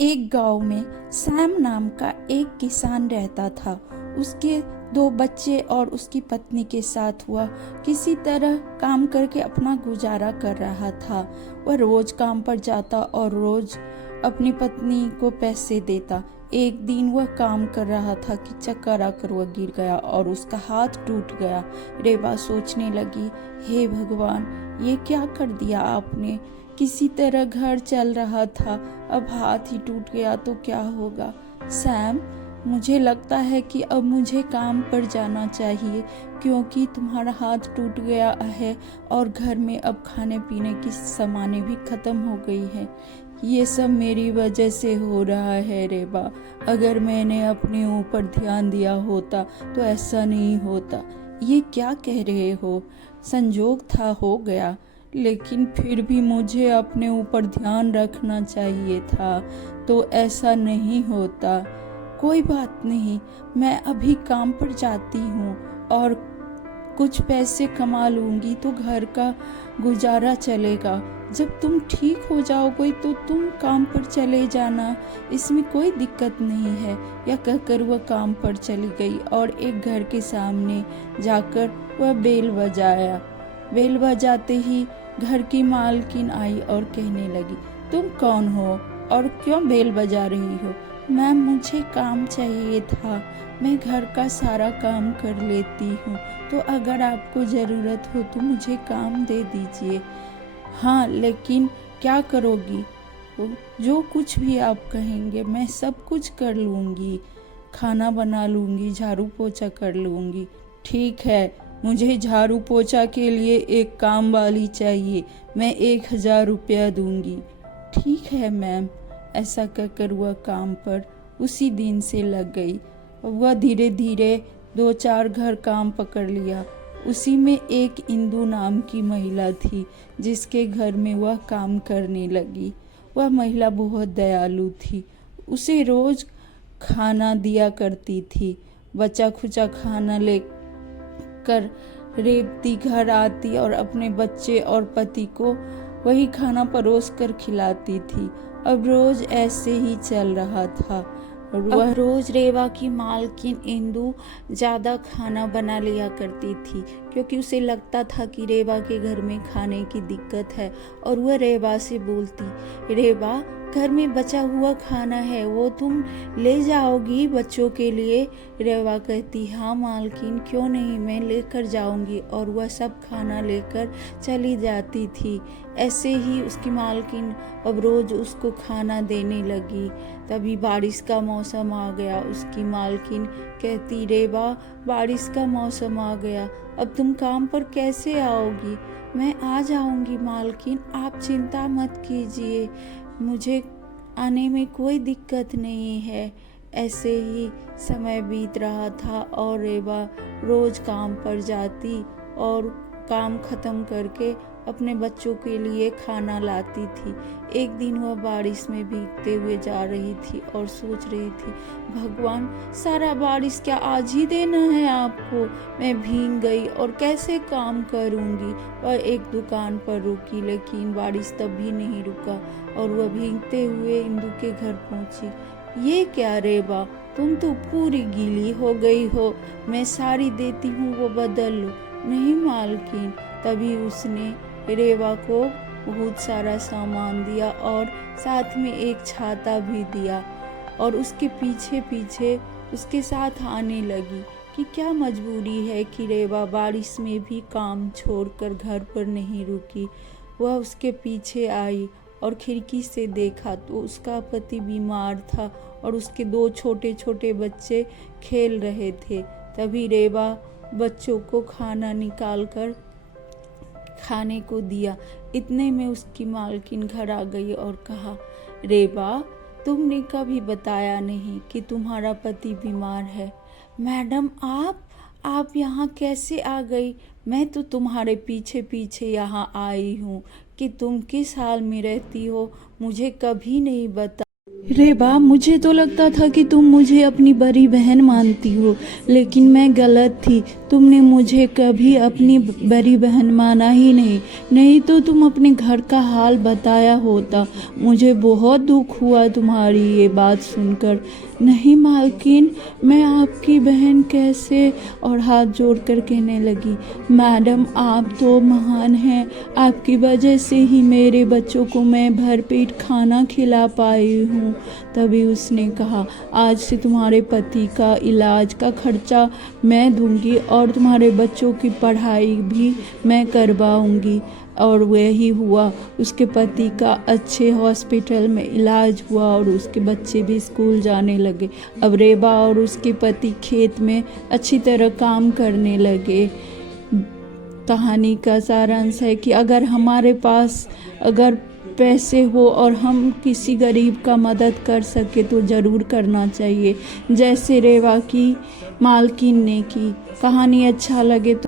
एक गांव में सैम नाम का एक किसान रहता था। उसके 2 बच्चे और उसकी पत्नी के साथ वह किसी तरह काम करके अपना गुजारा कर रहा था। वह रोज काम पर जाता और रोज अपनी पत्नी को पैसे देता। एक दिन वह काम कर रहा था कि चक्कर आकर वह गिर गया और उसका हाथ टूट गया। रेबा सोचने लगी, हे भगवान, ये क्या कर दिया आपने। किसी तरह घर चल रहा था, अब हाथ ही टूट गया तो क्या होगा। सैम, मुझे लगता है कि अब मुझे काम पर जाना चाहिए, क्योंकि तुम्हारा हाथ टूट गया है और घर में अब खाने पीने की सामानें भी ख़त्म हो गई है। ये सब मेरी वजह से हो रहा है रेबा। अगर मैंने अपने ऊपर ध्यान दिया होता तो ऐसा नहीं होता। ये क्या कह रहे हो, संजोग था हो गया, लेकिन फिर भी मुझे अपने ऊपर ध्यान रखना चाहिए था तो ऐसा नहीं होता। कोई बात नहीं, मैं अभी काम पर जाती हूँ और कुछ पैसे कमा लूँगी तो घर का गुजारा चलेगा। जब तुम ठीक हो जाओगे तो तुम काम पर चले जाना, इसमें कोई दिक्कत नहीं है। यह कहकर वह काम पर चली गई और एक घर के सामने जाकर वह बेल बजाया। बेल बजाते ही घर की मालकिन आई और कहने लगी, तुम कौन हो और क्यों बेल बजा रही हो। मैम, मुझे काम चाहिए था, मैं घर का सारा काम कर लेती हूँ, तो अगर आपको ज़रूरत हो तो मुझे काम दे दीजिए। हाँ, लेकिन क्या करोगी। जो कुछ भी आप कहेंगे मैं सब कुछ कर लूँगी, खाना बना लूँगी, झाड़ू पोछा कर लूँगी। ठीक है, मुझे झाड़ू पोछा के लिए एक काम वाली चाहिए, मैं 1000 रुपया दूँगी। ठीक है मैम। ऐसा कहकर वह काम पर उसी दिन से लग गई। वह धीरे धीरे 2-4 घर काम पकड़ लिया। उसी में एक इंदु नाम की महिला थी, जिसके घर में वह काम करने लगी। वह महिला बहुत दयालु थी, उसे रोज खाना दिया करती थी। बचा खुचा खाना लेकर रेवती घर आती और अपने बच्चे और पति को वही खाना परोस कर खिलाती थी। अब रोज ऐसे ही चल रहा था। वह रोज रेवा की मालकिन इंदु ज़्यादा खाना बना लिया करती थी, क्योंकि उसे लगता था कि रेवा के घर में खाने की दिक्कत है। और वह रेवा से बोलती, रेवा, घर में बचा हुआ खाना है, वो तुम ले जाओगी बच्चों के लिए। रेवा कहती, हाँ मालकिन, क्यों नहीं, मैं लेकर जाऊंगी। और वह सब खाना लेकर चली जाती थी। ऐसे ही उसकी मालकिन अब रोज उसको खाना देने लगी। तभी बारिश का मौसम आ गया। उसकी मालकिन कहती, रेवा, बारिश का मौसम आ गया, अब तुम काम पर कैसे आओगी। मैं आ जाऊंगी मालकिन, आप चिंता मत कीजिए, मुझे आने में कोई दिक्कत नहीं है। ऐसे ही समय बीत रहा था और रेवा रोज काम पर जाती और काम ख़त्म करके अपने बच्चों के लिए खाना लाती थी। एक दिन वह बारिश में भीगते हुए जा रही थी और सोच रही थी, भगवान, सारा बारिश क्या आज ही देना है आपको। मैं भीग गई और कैसे काम करूँगी। वह एक दुकान पर रुकी, लेकिन बारिश तब भी नहीं रुका और वह भीगते हुए इंदु के घर पहुँची। ये क्या रेबा, तुम तो पूरी गीली हो गई हो, मैं साड़ी देती हूँ वो बदल लो। नहीं मालकिन। तभी उसने रेवा को बहुत सारा सामान दिया और साथ में एक छाता भी दिया और उसके पीछे पीछे उसके साथ आने लगी कि क्या मजबूरी है कि रेवा बारिश में भी काम छोड़कर घर पर नहीं रुकी। वह उसके पीछे आई और खिड़की से देखा तो उसका पति बीमार था और उसके 2 छोटे छोटे बच्चे खेल रहे थे। तभी रेवा बच्चों को खाना निकाल कर खाने को दिया। इतने में उसकी मालकिन घर आ गई और कहा, रेबा, तुमने कभी बताया नहीं कि तुम्हारा पति बीमार है। मैडम, आप यहाँ कैसे आ गई। मैं तो तुम्हारे पीछे पीछे यहाँ आई हूँ कि तुम किस हाल में रहती हो, मुझे कभी नहीं बता। रेबा, मुझे तो लगता था कि तुम मुझे अपनी बड़ी बहन मानती हो, लेकिन मैं गलत थी। तुमने मुझे कभी अपनी बड़ी बहन माना ही नहीं तो तुम अपने घर का हाल बताया होता। मुझे बहुत दुख हुआ तुम्हारी ये बात सुनकर। नहीं मालकिन, मैं आपकी बहन कैसे, और हाथ जोड़कर कहने लगी, मैडम आप तो महान हैं, आपकी वजह से ही मेरे बच्चों को मैं भरपेट खाना खिला पाई हूँ। तभी उसने कहा, आज से तुम्हारे पति का इलाज का खर्चा मैं दूंगी और तुम्हारे बच्चों की पढ़ाई भी मैं करवाऊंगी। और वही हुआ, उसके पति का अच्छे हॉस्पिटल में इलाज हुआ और उसके बच्चे भी स्कूल जाने लगे। अब रेबा और उसके पति खेत में अच्छी तरह काम करने लगे। कहानी का सारांश है कि अगर हमारे पास पैसे हो और हम किसी गरीब का मदद कर सके तो ज़रूर करना चाहिए, जैसे रेबा की मालकिन ने की। कहानी अच्छा लगे तो